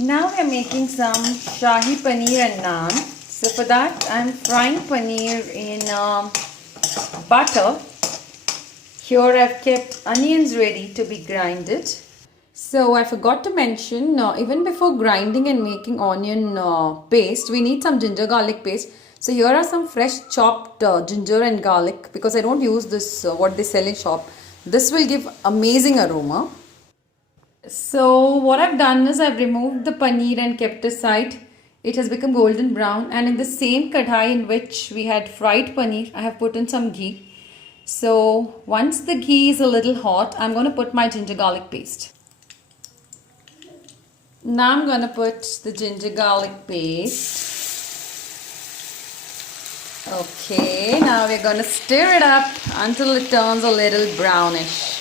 Now we're making some Shahi Paneer and Naan. So for that I'm frying paneer in butter. Here I've kept onions ready to be grinded. So I forgot to mention, even before grinding and making onion paste, we need some ginger garlic paste. So here are some fresh chopped ginger and garlic, because I don't use this what they sell in shop. This will give amazing aroma. So what I've done is I've removed the paneer and kept aside. It has become golden brown, and in the same kadhai in which we had fried paneer, I have put in some ghee. So once the ghee is a little hot, I'm going to put my ginger garlic paste. Now I'm going to put the ginger garlic paste. Okay, now we're going to stir it up until it turns a little brownish.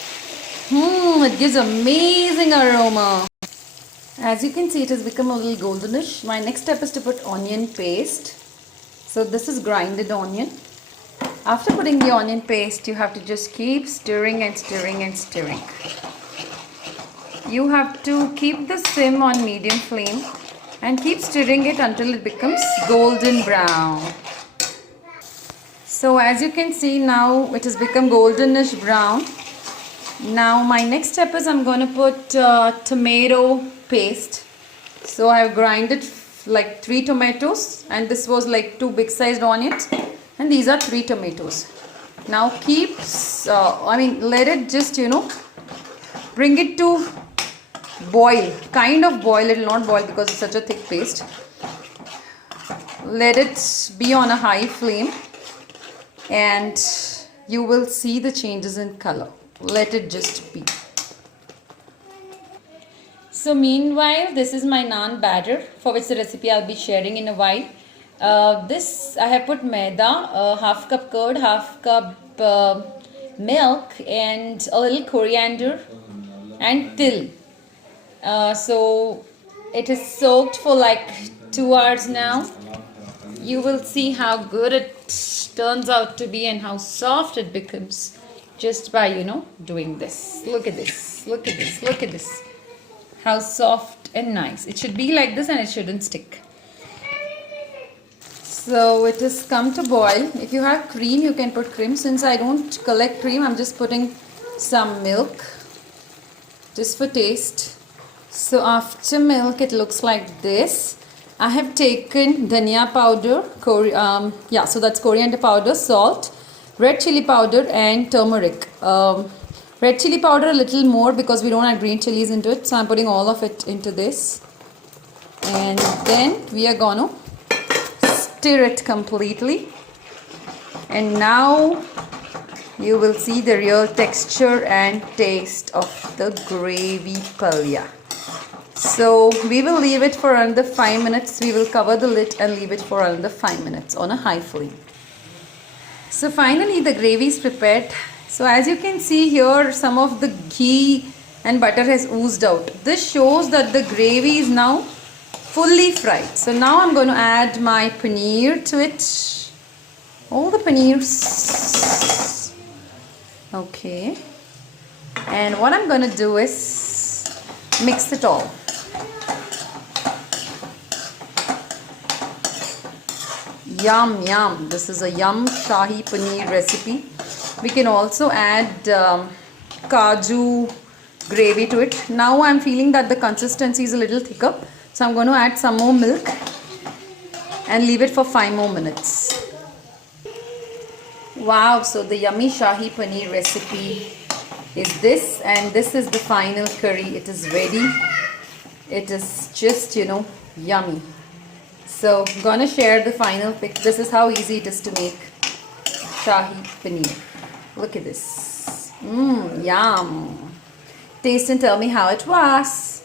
It gives amazing aroma. As you can see, it has become a little goldenish. My next step is to put onion paste. So this is grinded onion. After putting the onion paste, you have to just keep stirring and stirring and stirring. You have to keep the sim on medium flame and keep stirring it until it becomes golden brown. So as you can see, now it has become goldenish brown. Now my next step is I'm going to put tomato paste. So I have grinded like 3 tomatoes, and this was like 2 big sized onions, and these are 3 tomatoes. Now let it just bring it to boil, kind of boil. It will not boil because it's such a thick paste. Let it be on a high flame and you will see the changes in color. Let it just be. So meanwhile, this is my naan batter, for which the recipe I'll be sharing in a while. This I have put maida, half cup curd, half cup milk, and a little coriander and til. So it is soaked for like 2 hours now. You will see how good it turns out to be and how soft it becomes just by doing this. Look at this, look at this, look at this. How soft and nice. It should be like this and it shouldn't stick. So it has come to boil. If you have cream, you can put cream. Since I don't collect cream, I'm just putting some milk just for taste. So after milk, it looks like this. I have taken dhania powder, so that's coriander powder, salt, red chili powder and turmeric. Red chili powder a little more because we don't add green chilies into it. So I'm putting all of it into this. And then we are gonna stir it completely. And now you will see the real texture and taste of the gravy palya. So we will leave it for another 5 minutes. We will cover the lid and leave it for another 5 minutes on a high flame. So finally the gravy is prepared. So as you can see here, some of the ghee and butter has oozed out. This shows that the gravy is now fully fried. So now I'm going to add my paneer to it. All the paneers. Okay. And what I'm going to do is mix it all. Yum yum. This is a yum Shahi Paneer recipe. We can also add kaju gravy to it. Now I'm feeling that the consistency is a little thicker. So I'm going to add some more milk and leave it for 5 more minutes. Wow, so the yummy Shahi Paneer recipe is this, and this is the final curry. It is ready. It is just, yummy. So I'm gonna share the final pic. This is how easy it is to make Shahi Paneer. Look at this. Yum. Taste and tell me how it was.